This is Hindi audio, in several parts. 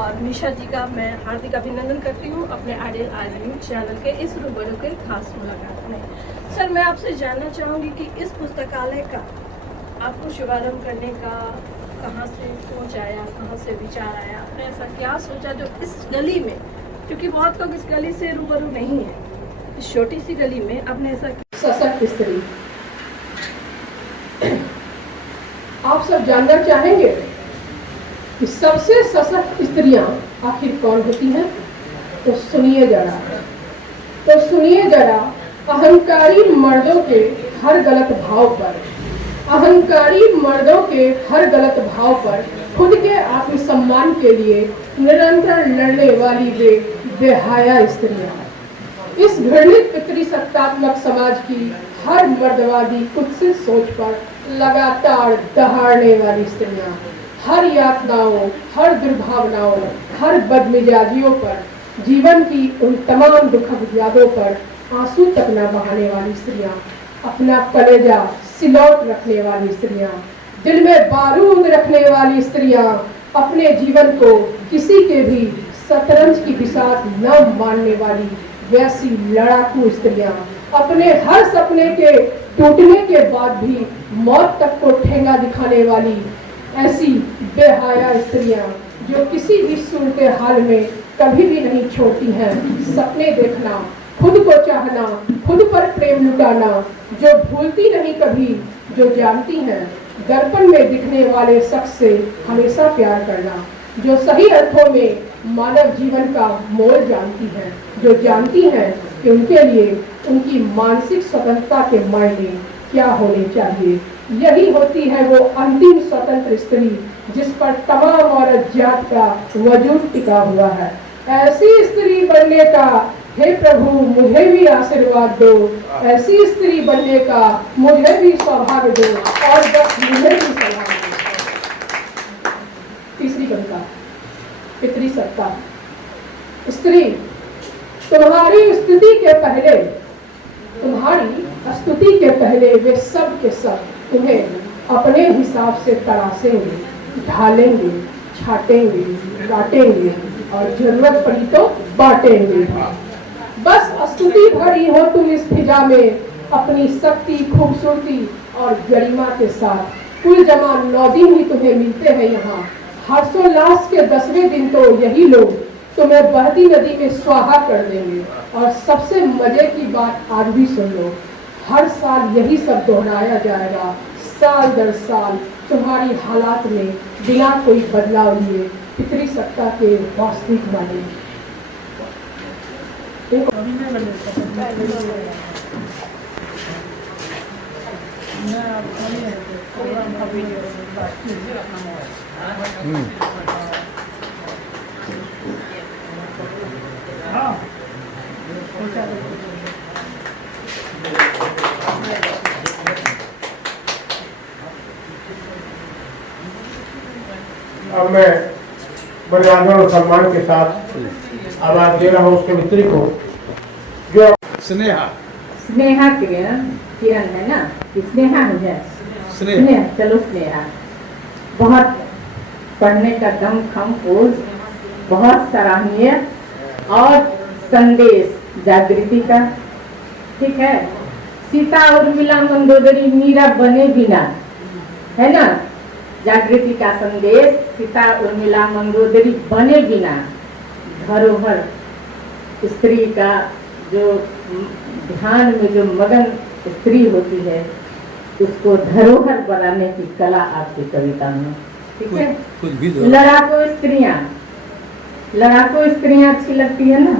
और निशा जी का मैं हार्दिक अभिनंदन करती हूँ अपने आइडियल आज न्यूज चैनल के इस रूबरू के खास मुलाकात में। सर, मैं आपसे जानना चाहूँगी कि इस पुस्तकालय का आपको शुभारंभ करने का कहाँ से सोच आया, कहाँ से विचार आया, आपने ऐसा क्या सोचा जो इस गली में, क्योंकि बहुत लोग इस गली से रूबरू नहीं है, इस छोटी सी गली में आपने ऐसा। सशक्त स्त्री, आप सब जानना चाहेंगे कि सबसे सशक्त स्त्रियां आखिर कौन होती हैं? तो सुनिए जरा अहंकारी मर्दों के हर गलत भाव पर, अहंकारी मर्दों के हर गलत भाव पर खुद के आत्मसम्मान के लिए निरंतर लड़ने वाली वे बेहया स्त्रियां, इस घृणित पितृसत्तात्मक समाज की हर मर्दवादी कुत्सित सोच पर लगातार दहाड़ने वाली स्त्रियां, हर यातनाओं, हर दुर्भावनाओं, हर बदमिजाजियों पर, जीवन की उन तमाम दुखद यादों पर आंसू तक न बहाने वाली स्त्रियां, अपना कलेजा सिलौट रखने वाली स्त्रियां, दिल में बारूद रखने वाली स्त्रियां, अपने जीवन को किसी के भी शतरंज की बिसात न मानने वाली वैसी लड़ाकू स्त्रियां, अपने हर सपने के टूटने के बाद भी मौत तक को ठेंगा दिखाने वाली ऐसी बेहया स्त्रियां, जो किसी भी सूरत हाल में कभी भी नहीं छोड़ती हैं सपने देखना, खुद को चाहना, खुद पर प्रेम लुटाना, जो भूलती नहीं कभी, जो जानती हैं दर्पण में दिखने वाले शख्स से हमेशा प्यार करना, जो सही अर्थों में मानव जीवन का मोल जानती हैं, जो जानती हैं कि उनके लिए उनकी मानसिक स्वतंत्रता के मायने क्या होने चाहिए। यही होती है वो अंतिम स्वतंत्र स्त्री जिस पर तमाम औरत जात का वजूद टिका हुआ है। ऐसी स्त्री बनने का हे प्रभु मुझे भी आशीर्वाद दो, ऐसी स्त्री बनने का मुझे भी सौभाग्य दो और बस मुझे भी सौभाग्य दो। तीसरी कविता, पितृसत्ता। स्त्री, तुम्हारी स्तुति के पहले वे सब के सब तुम्हें अपने हिसाब से तराशेंगे, ढालेंगे, छाटेंगे, काटेंगे और जरूरत पड़ी तो बांटेंगे। बस स्तुति भरी हो तुम इस फिजा में, अपनी शक्ति, खूबसूरती और गरिमा के साथ। कुल जमा 9 दिन ही तुम्हें मिलते हैं यहाँ। हर्षोल्लास के 10वें दिन तो यही लोग तुम्हें बहती नदी में स्वाहा कर देंगे। और सबसे मजे की बात आज भी सुन लो, हर साल यही सब दोहराया जाएगा, साल दर साल तुम्हारी हालात में बिना कोई बदलाव लिए पितृसत्ता के वास्तविक माने। अब मैं बड़े आदर और सम्मान के साथ आवाज दे रहा हूँ उसके मित्री को, जो स्नेहा किरण है ना, स्नेहा हो जाए, स्नेहा, चलो स्नेहा। बहुत पढ़ने का दम खम पोज, बहुत सराहनीय और संदेश जागृति का, ठीक है। सीता उर्मिला मंदोदरी मीरा बने बिना, है ना, जागृति का संदेश, सीता उर्मिला मंदोदरी बने बिना धरोहर स्त्री का जो ध्यान में जो मगन स्त्री होती है उसको धरोहर बनाने की कला आपकी कविता में, ठीक है। लड़ाकू स्त्रियां अच्छी लगती है ना,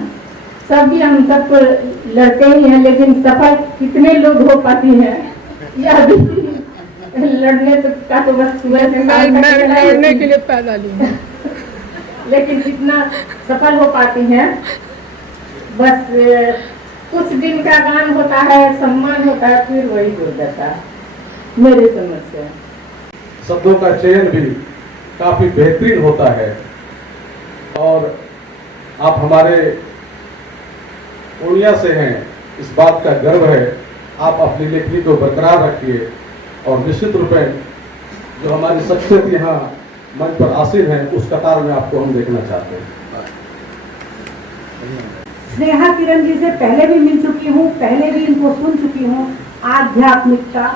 सभी हम सबको लड़ते ही हैं, लेकिन सफल कितने लोग हो पाती हैं यह भी लड़ने का तो बस सुबह से मैं लड़ने के लिए पैदा ली लेकिन कितना सफल हो पाती हैं, बस कुछ दिन का गान होता है, सम्मान होता है, फिर वही हो जाता है मेरे समझ से। शब्दों का चयन भी काफी बेहतरीन होता है और आप हमारे उड़िया से हैं, इस बात का गर्व है। आप अपनी लेखनी को बरकरार रखिए और निश्चित रूप में जो हमारी शख्सियत यहाँ मंच पर आसीन हैं, उस कतार में आपको हम देखना चाहते हैं। स्नेहा किरण जी से पहले भी मिल चुकी हूँ, पहले भी इनको सुन चुकी हूँ। आध्यात्मिकता,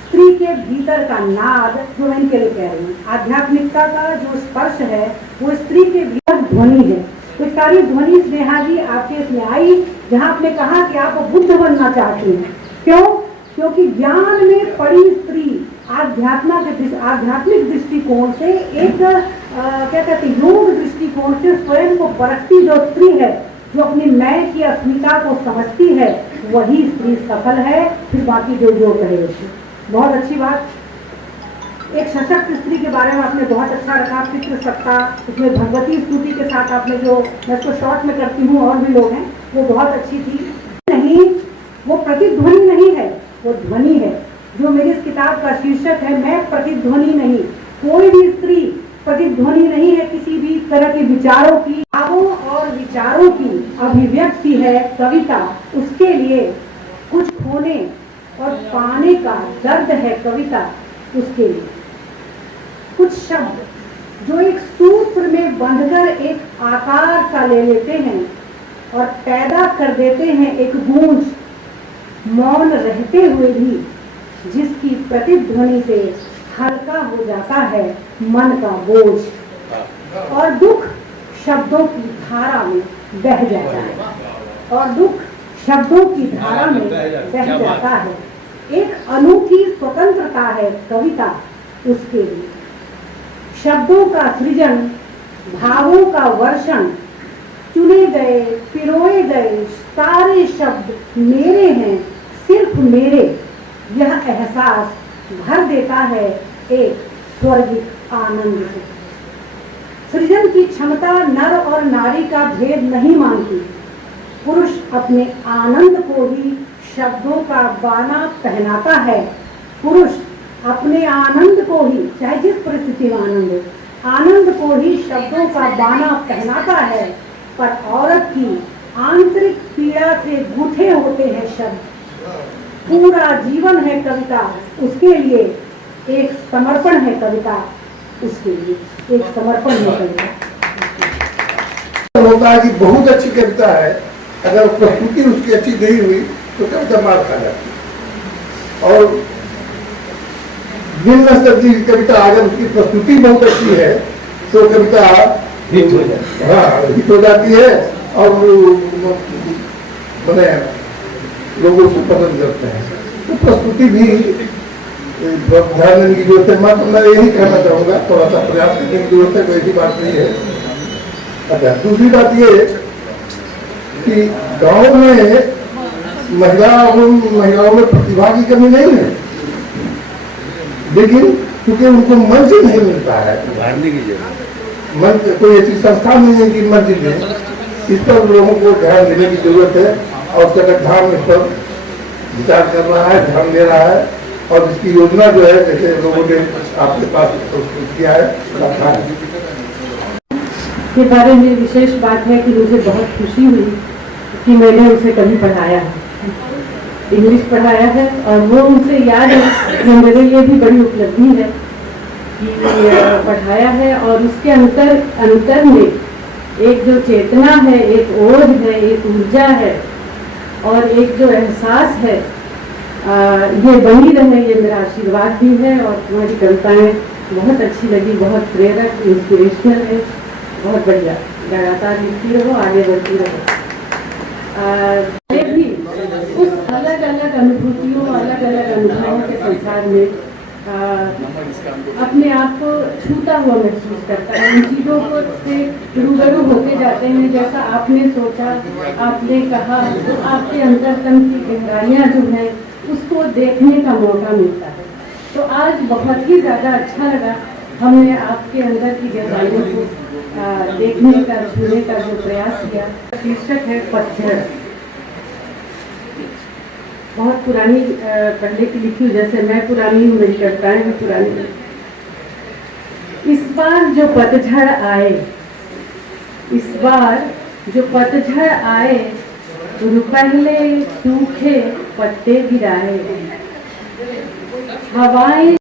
स्त्री के भीतर का नाद, जो मैं इनके लिए कह रही हूँ, आध्यात्मिकता का जो स्पर्श है वो स्त्री के भीतर ध्वनि है। तो सारी ध्वनि स्नेहा जी आपके इसमें आई, जहाँ आपने कहा कि आप बुद्ध बनना चाहती हैं। क्यों? क्योंकि ज्ञान में पड़ी स्त्री आध्यात्मिक दृष्टिकोण से एक क्या कहते हैं, योग दृष्टिकोण से स्वयं को परखती जो स्त्री है, जो अपनी मैं की अस्मिता को समझती है, वही स्त्री सफल है। फिर बाकी जो कहे उसे। बहुत अच्छी बात। एक सशक्त स्त्री के बारे में आपने बहुत अच्छा रखा, पितृसत्ता, उसमें भगवती स्तुति के साथ आपने जो, मैं इसको शॉर्ट में करती हूँ और भी लोग हैं, वो बहुत अच्छी थी। नहीं, वो प्रतिध्वनि नहीं है, वो ध्वनि है। जो मेरी इस किताब का शीर्षक है, मैं प्रतिध्वनि नहीं। कोई भी स्त्री प्रतिध्वनि नहीं है किसी भी तरह के विचारों की, भावों और विचारों की अभिव्यक्ति है कविता। उसके लिए कुछ खोने और पाने का दर्द है कविता। उसके लिए कुछ शब्द जो एक सूत्र में बंधकर एक आकार सा ले लेते हैं और पैदा कर देते हैं एक गूंज, मौन रहते हुए भी जिसकी प्रतिध्वनि से हल्का हो जाता है मन का बोझ, और दुख शब्दों की धारा में बह जाता है, और दुख शब्दों की धारा में बह जाता है। एक अनूठी स्वतंत्रता है कविता उसके लिए। शब्दों का सृजन, भावों का वर्षण, चुने गए, पिरोए गए सारे शब्द मेरे हैं, सिर्फ मेरे, यह एहसास भर देता है एक स्वर्गिक आनंद से। सृजन की क्षमता नर और नारी का भेद नहीं मानती। पुरुष अपने आनंद को ही शब्दों का बाना पहनाता है। पुरुष अपने आनंद को ही, चाहे जिस परिस्थिति में आनंद हो, आनंद को ही शब्दों का बाना पहनाता है। पर औरत की आंतरिक पीड़ा से गूंथे होते हैं शब्द। पूरा जीवन है कविता उसके लिए, एक समर्पण है कविता उसके लिए, एक समर्पण है कविता। होता है कि बहुत अच्छी कविता है, अगर प्रस्तुति उसकी अच्छी नहीं हुई तो कविता मार खा जाती है। और निम्न स्तर की कविता अगर उसकी प्रस्तुति बहुत अच्छी है तो कविता हिट हो जाती है। हाँ, हिट हो जाती है और मैंने लोगों को पसंद करते हैं। तो प्रस्तुति भी ध्यान देने की जरूरत है। मैं यही कहना चाहूँगा, थोड़ा सा प्रयास करने की जरूरत है, कोई ऐसी बात नहीं है। अच्छा, दूसरी बात ये कि गांव में महिलाओं में प्रतिभा की कमी नहीं है, लेकिन क्योंकि उनको मंच नहीं मिलता है, मंच, कोई ऐसी संस्था नहीं है कि मंच दे। इस पर लोगों को ध्यान देने की जरूरत है और चकधाम इस पर विचार कर रहा है, ध्यान दे रहा है। और इसकी योजना जो है, जैसे लोगों ने आपके पास किया है, रखा है। के बारे में विशेष बात है कि मुझे बहुत खुशी हुई कि मैंने उसे कभी पढ़ाया है, इंग्लिश पढ़ाया है, और वो मुझे याद है, जो मेरे लिए भी बड़ी उपलब्धि है कि पढ़ाया है। और उसके अंतर में एक जो चेतना है, एक ओज है, एक ऊर्जा है और एक जो एहसास है, ये बनी रहे, ये मेरा आशीर्वाद भी है। और तुम्हारी कविताएं बहुत अच्छी लगी, बहुत प्रेरक, इंस्पिरेशनल है, बहुत बढ़िया। लगातार लिखती रहो, आगे बढ़ती रहो। भी उस अलग अलग अनुभूतियों, अलग अलग अनुभवों के संसार में अपने आप को छूता हुआ महसूस करता है। उन चीज़ों को से रूबरू होते जाते हैं, जैसा आपने सोचा, आपने कहा, तो आपके अंतर्तन की गहराइयाँ जो हैं उसको देखने का मौका मिलता है। तो आज बहुत ही ज़्यादा अच्छा लगा, हमने आपके अंदर की गहराइयों को देखने का, छूने का जो प्रयास किया। शीर्षक है पतझड़। बहुत पुरानी पहले की लिखी हूँ, जैसे मैं पुरानी हूँ, मेरी कविताएं भी पुरानी। इस बार जो पतझड़ आए, इस बार जो पतझड़ आए, पहले सूखे पत्ते गिराए, हवाएं